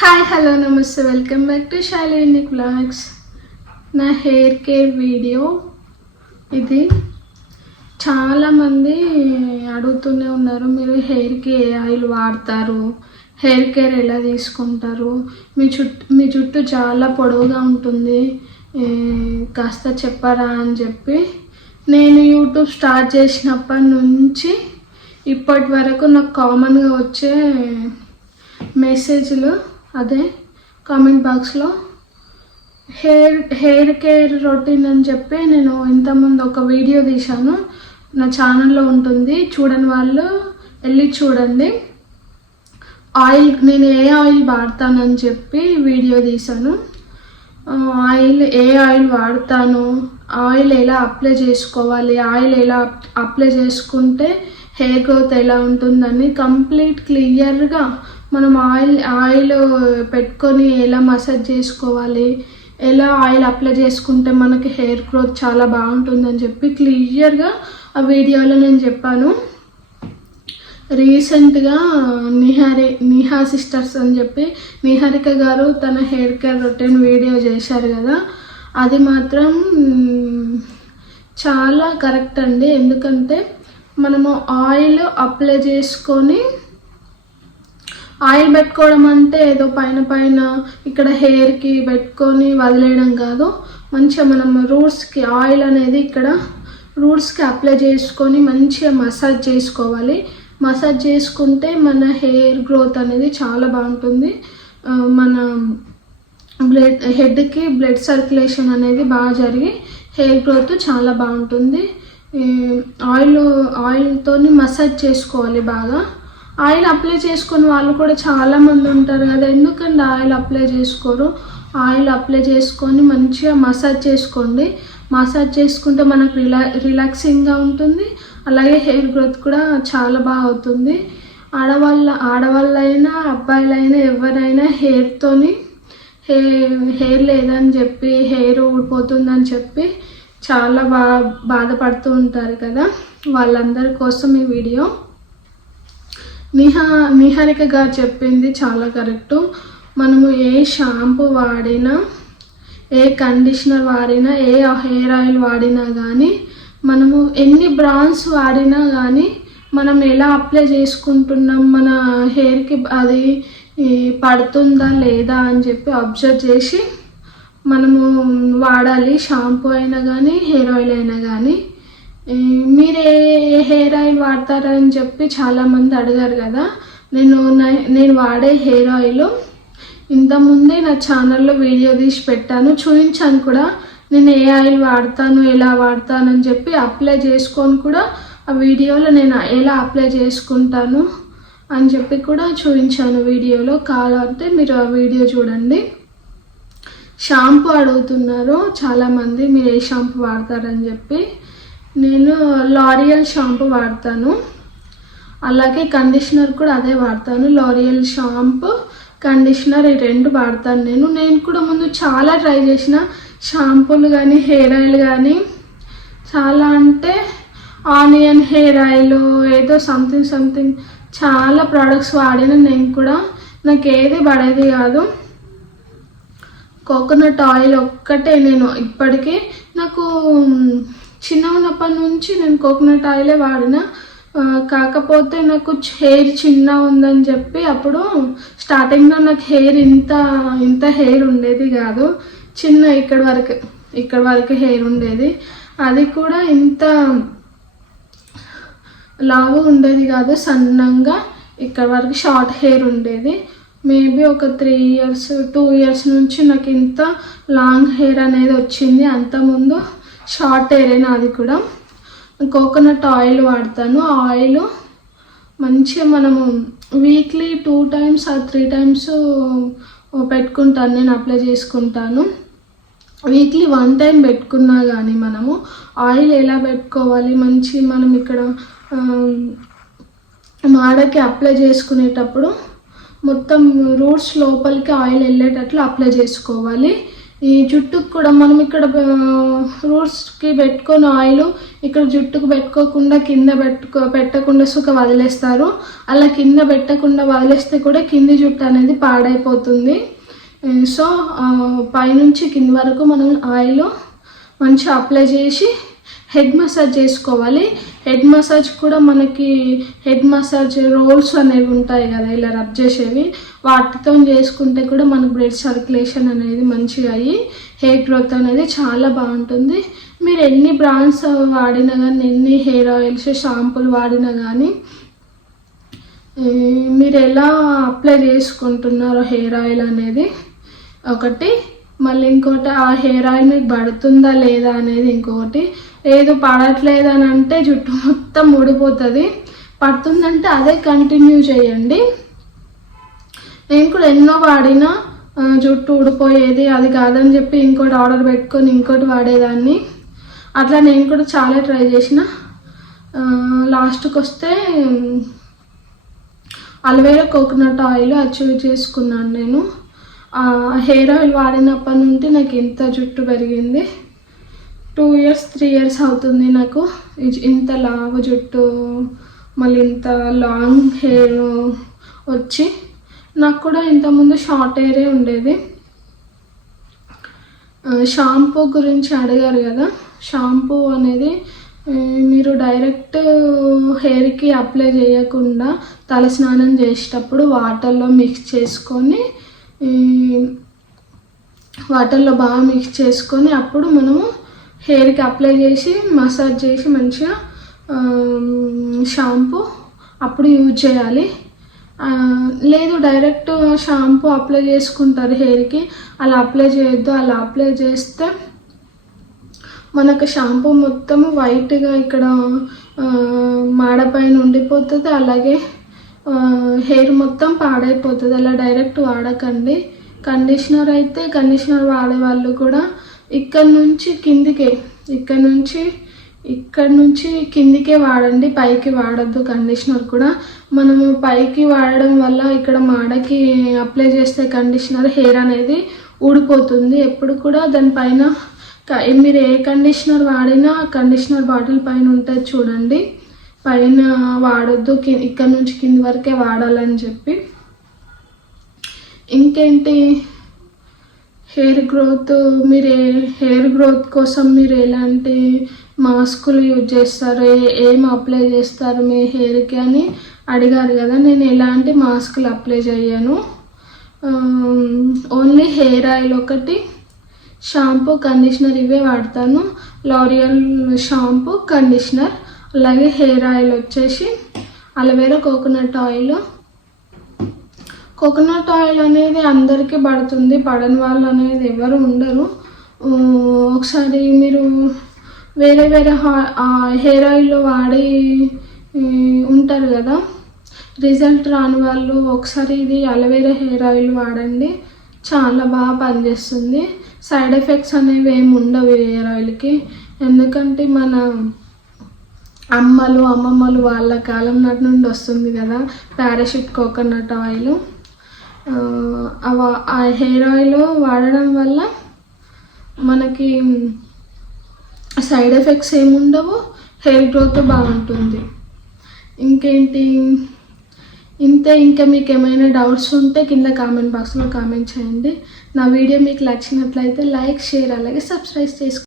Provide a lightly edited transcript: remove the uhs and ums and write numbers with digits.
Hi hello నమస్తే welcome back to Shalini vlogs. నా hair care video ఇది. చాలామంది అడుగుతూనే ఉన్నారు, మీరు హెయిర్కి ఏ ఆయిల్ వాడతారు, హెయిర్ కేర్ ఎలా తీసుకుంటారు, మీ జుట్టు చాలా పొడవుగా ఉంటుంది, కాస్త చెప్పరా అని చెప్పి నేను యూట్యూబ్ స్టార్ట్ చేసినప్పటి నుంచి ఇప్పటి వరకు నాకు కామన్గా వచ్చే మెసేజ్లు అదే కామెంట్ బాక్స్లో హెయిర్ కేర్ రొటీన్ అని చెప్పి నేను ఇంతకుముందు ఒక వీడియో తీశాను, నా ఛానల్లో ఉంటుంది, చూడని వాళ్ళు వెళ్ళి చూడండి. నేను ఏ ఆయిల్ వాడతానని చెప్పి వీడియో తీశాను. ఏ ఆయిల్ వాడతాను, ఆయిల్ ఎలా అప్లై చేసుకోవాలి, ఆయిల్ ఎలా అప్లై చేసుకుంటే హెయిర్ గ్రోత్ ఎలా ఉంటుందని కంప్లీట్ క్లియర్గా మనం ఆయిల్ పెట్టుకొని ఎలా మసాజ్ చేసుకోవాలి, ఎలా ఆయిల్ అప్లై చేసుకుంటే మనకి హెయిర్ గ్రోత్ చాలా బాగుంటుందని చెప్పి క్లియర్గా ఆ వీడియోలో నేను చెప్పాను. రీసెంట్గా నిహా సిస్టర్స్ అని చెప్పి నిహారిక గారు తన హెయిర్ కేర్ రొటీన్ వీడియో చేశారు కదా, అది మాత్రం చాలా కరెక్ట్ అండి. ఎందుకంటే మనము ఆయిల్ అప్లై చేసుకొని ఆయిల్ పెట్టుకోవడం అంటే ఏదో పైన ఇక్కడ హెయిర్కి పెట్టుకొని వదిలేయడం కాదు. మంచిగా మనం రూట్స్కి ఆయిల్ అనేది ఇక్కడ రూట్స్కి అప్లై చేసుకొని మంచిగా మసాజ్ చేసుకోవాలి. మసాజ్ చేసుకుంటే మన హెయిర్ గ్రోత్ అనేది చాలా బాగుంటుంది. మన హెడ్కి బ్లడ్ సర్క్యులేషన్ అనేది బాగా జరిగి హెయిర్ గ్రోత్ చాలా బాగుంటుంది. ఆయిల్తో మసాజ్ చేసుకోవాలి బాగా. ఆయిల్ అప్లై చేసుకుని వాళ్ళు కూడా చాలామంది ఉంటారు కదా, ఎందుకంటే ఆయిల్ అప్లై చేసుకోరు. ఆయిల్ అప్లై చేసుకొని మంచిగా మసాజ్ చేసుకోండి. మసాజ్ చేసుకుంటే మనకు రిలాక్సింగ్గా ఉంటుంది, అలాగే హెయిర్ గ్రోత్ కూడా చాలా బాగా అవుతుంది. ఆడవాళ్ళైనా అబ్బాయిలైనా ఎవరైనా హెయిర్ లేదని చెప్పి హెయిర్ ఊడిపోతుందని చెప్పి చాలా బాధపడుతూ ఉంటారు కదా, వాళ్ళందరి కోసం ఈ వీడియో. నిహారిక గారు చెప్పింది చాలా కరెక్టు. మనము ఏ షాంపూ వాడినా, ఏ కండిషనర్ వాడినా, ఏ హెయిర్ ఆయిల్ వాడినా కానీ, మనము ఎన్ని బ్రాండ్స్ వాడినా కానీ మనం ఎలా అప్లై చేసుకుంటున్నాం, మన హెయిర్కి అది పడుతుందా లేదా అని చెప్పి అబ్జర్వ్ చేసి మనము వాడాలి. షాంపూ అయినా కానీ హెయిర్ ఆయిల్ అయినా కానీ. మీరు ఏ హెయిర్ ఆయిల్ వాడతారని చెప్పి చాలామంది అడిగారు కదా, నేను వాడే హెయిర్ ఆయిల్ ఇంతకుముందే నా ఛానల్లో వీడియో తీసి పెట్టాను, చూపించాను కూడా. నేను ఏ ఆయిల్ వాడతాను, ఎలా వాడతాను అని చెప్పి అప్లై చేసుకొని కూడా ఆ వీడియోలో నేను ఎలా అప్లై చేసుకుంటాను అని చెప్పి కూడా చూపించాను వీడియోలో. కావాలంటే మీరు ఆ వీడియో చూడండి. షాంపూ అడుగుతున్నారు చాలామంది, మీరు ఏ షాంపూ వాడతారని చెప్పి. నేను లారియల్ షాంపూ వాడతాను, అలాగే కండిషనర్ కూడా అదే వాడతాను. లారియల్ షాంపూ, కండిషనర్ ఈ రెండు వాడతాను నేను కూడా ముందు చాలా ట్రై చేసిన షాంపూలు కానీ హెయిర్ ఆయిల్ కానీ. చాలా అంటే ఆనియన్ హెయిర్ ఆయిల్, ఏదో సంథింగ్ చాలా ప్రోడక్ట్స్ వాడిన నేను కూడా. నాకు ఏది పడేది కాదు. కోకోనట్ ఆయిల్ ఒక్కటే నేను ఇప్పటికీ, నాకు చిన్న ఉన్నప్పటి నుంచి నేను కోకోనట్ ఆయిలే వాడిన. కాకపోతే నాకు హెయిర్ చిన్న ఉందని చెప్పి అప్పుడు స్టార్టింగ్లో నాకు హెయిర్ ఇంత హెయిర్ ఉండేది కాదు. చిన్న ఇక్కడ వరకు హెయిర్ ఉండేది, అది కూడా ఇంత లావు ఉండేది కాదు, సన్నంగా ఇక్కడ వరకు షార్ట్ హెయిర్ ఉండేది. మేబీ ఒక 2 ఇయర్స్ నుంచి నాకు ఇంత లాంగ్ హెయిర్ అనేది వచ్చింది. అంతకుముందు షార్ట్ హెయిర్ అది కూడా. కోకోనట్ ఆయిల్ వాడతాను. ఆయిల్ మంచిగా మనము వీక్లీ 2 times or 3 times పెట్టుకుంటాను, నేను అప్లై చేసుకుంటాను. వీక్లీ 1 time పెట్టుకున్నా కానీ మనము ఆయిల్ ఎలా పెట్టుకోవాలి, మనం ఇక్కడ మాడకి అప్లై చేసుకునేటప్పుడు మొత్తం రూట్స్ లోపలికి ఆయిల్ వెళ్ళేటట్లు అప్లై చేసుకోవాలి. ఈ జుట్టుకు కూడా మనం ఇక్కడ రూట్స్కి పెట్టుకొని ఆయిల్ ఇక్కడ జుట్టుకు పెట్టుకోకుండా కింద పెట్టకుండా సుఖ వదిలేస్తారు. అలా కింద పెట్టకుండా వదిలేస్తే కూడా కింది జుట్టు అనేది పాడైపోతుంది. సో పైనుంచి కింది వరకు మనం ఆయిల్ మంచిగా అప్లై చేసి హెడ్ మసాజ్ చేసుకోవాలి. హెడ్ మసాజ్ కూడా మనకి హెడ్ మసాజ్ రోల్స్ అనేవి ఉంటాయి కదా, ఇలా రబ్ చేసేవి, వాటితో చేసుకుంటే కూడా మనకు బ్లడ్ సర్క్యులేషన్ అనేది మంచిగా అయ్యి హెయిర్ గ్రోత్ అనేది చాలా బాగుంటుంది. మీరు ఎన్ని బ్రాండ్స్ వాడినా కానీ, ఎన్ని హెయిర్ ఆయిల్స్ షాంపూలు వాడినా కానీ, మీరు ఎలా అప్లై చేసుకుంటున్నారో హెయిర్ ఆయిల్ అనేది ఒకటి, మళ్ళీ ఇంకోటి ఆ హెయిర్ ఆయిల్ మీకు పడుతుందా లేదా అనేది ఇంకొకటి. లేదు పడట్లేదు అని అంటే జుట్టు మొత్తం ఊడిపోతుంది. పడుతుందంటే అదే కంటిన్యూ చేయండి. నేను కూడా ఎన్నో వాడినా జుట్టు ఊడిపోయేది, అది కాదని చెప్పి ఇంకోటి ఆర్డర్ పెట్టుకొని ఇంకోటి వాడేదాన్ని. అట్లా నేను కూడా చాలా ట్రై చేసిన. లాస్ట్కి వస్తే అలోవెరా కోకోనట్ ఆయిల్ అచీవ్ చేసుకున్నాను నేను. హెయిర్ ఆయిల్ వాడినప్పటి నుండి నాకు ఇంత జుట్టు పెరిగింది. 2 years 3 years అవుతుంది నాకు ఇంత లావు జుట్టు, మళ్ళీ ఇంత లాంగ్ హెయిర్ వచ్చి. నాకు కూడా ఇంతకుముందు షార్ట్ హెయిరే ఉండేది. షాంపూ గురించి అడిగారు కదా, షాంపూ అనేది మీరు డైరెక్ట్ హెయిర్కి అప్లై చేయకుండా తలస్నానం చేసేటప్పుడు వాటర్లో మిక్స్ చేసుకొని, వాటర్లో బాగా మిక్స్ చేసుకొని అప్పుడు మనము హెయిర్కి అప్లై చేసి మసాజ్ చేసి మంచిగా షాంపూ అప్పుడు యూజ్ చేయాలి. లేదు డైరెక్ట్ షాంపూ అప్లై చేసుకుంటారు హెయిర్కి, అలా అప్లై చేయొద్దు. అలా అప్లై చేస్తే మనకు షాంపూ మొత్తం వైట్గా ఇక్కడ మాడపైన ఉండిపోతుంది, అలాగే హెయిర్ మొత్తం పాడైపోతుంది. అలా డైరెక్ట్ వాడకండి. కండిషనర్ అయితే కండిషనర్ వాడే వాళ్ళు కూడా ఇక్కడ నుంచి కిందికే వాడండి, పైకి వాడద్దు. కండిషనర్ కూడా మనము పైకి వాడడం వల్ల ఇక్కడ మాడకి అప్లై చేస్తే కండిషనర్ హెయిర్ అనేది ఊడిపోతుంది. ఎప్పుడు కూడా దానిపైన మీరు ఏ కండిషనర్ వాడినా కండిషనర్ బాటిల్ పైన ఉంటుంది చూడండి, పైన వాడొద్దు, ఇక్కడ నుంచి కింది వరకే వాడాలని చెప్పి. ఇంకేంటి హెయిర్ గ్రోత్, మీరు హెయిర్ గ్రోత్ కోసం మీరు ఎలాంటి మాస్కులు యూజ్ చేస్తారు, ఏం అప్లై చేస్తారు మీ హెయిర్కి అని అడిగారు కదా. నేను ఎలాంటి మాస్కులు అప్లై చేయను. ఓన్లీ హెయిర్ ఆయిల్ ఒకటి, షాంపూ కండిషనర్ ఇవే వాడతాను. లారియల్ షాంపూ కండిషనర్, అలాగే హెయిర్ ఆయిల్ వచ్చేసి aloe vera coconut oil. Coconut oil అనేది అందరికీ పడుతుంది, పడని వాళ్ళు అనేది ఎవరు ఉండరు. ఒకసారి మీరు వేరే హెయిర్ ఆయిల్ వాడి ఉంటారు కదా, రిజల్ట్ రాని వాళ్ళు ఒకసారి ఇది అలోవెరా హెయిర్ ఆయిల్ వాడండి, చాలా బాగా పనిచేస్తుంది. సైడ్ ఎఫెక్ట్స్ అనేవి ఏమి ఉండవు హెయిర్ ఆయిల్కి. ఎందుకంటే మన అమ్మమ్మలు వాళ్ళ కాలం నాటి నుండి వస్తుంది కదా పారాషూట్ కోకోనట్ ఆయిల్. ఆ హెయిర్ ఆయిల్ వాడడం వల్ల మనకి సైడ్ ఎఫెక్ట్స్ ఏమి ఉండవు, హెయిర్ గ్రోత్ బాగుంటుంది. ఇంకేంటి ఇంతే. ఇంకా మీకు ఏమైనా డౌట్స్ ఉంటే కింద కామెంట్ బాక్స్లో కామెంట్ చేయండి. నా వీడియో మీకు నచ్చినట్లయితే లైక్, షేర్, అలాగే సబ్స్క్రైబ్ చేసుకోండి.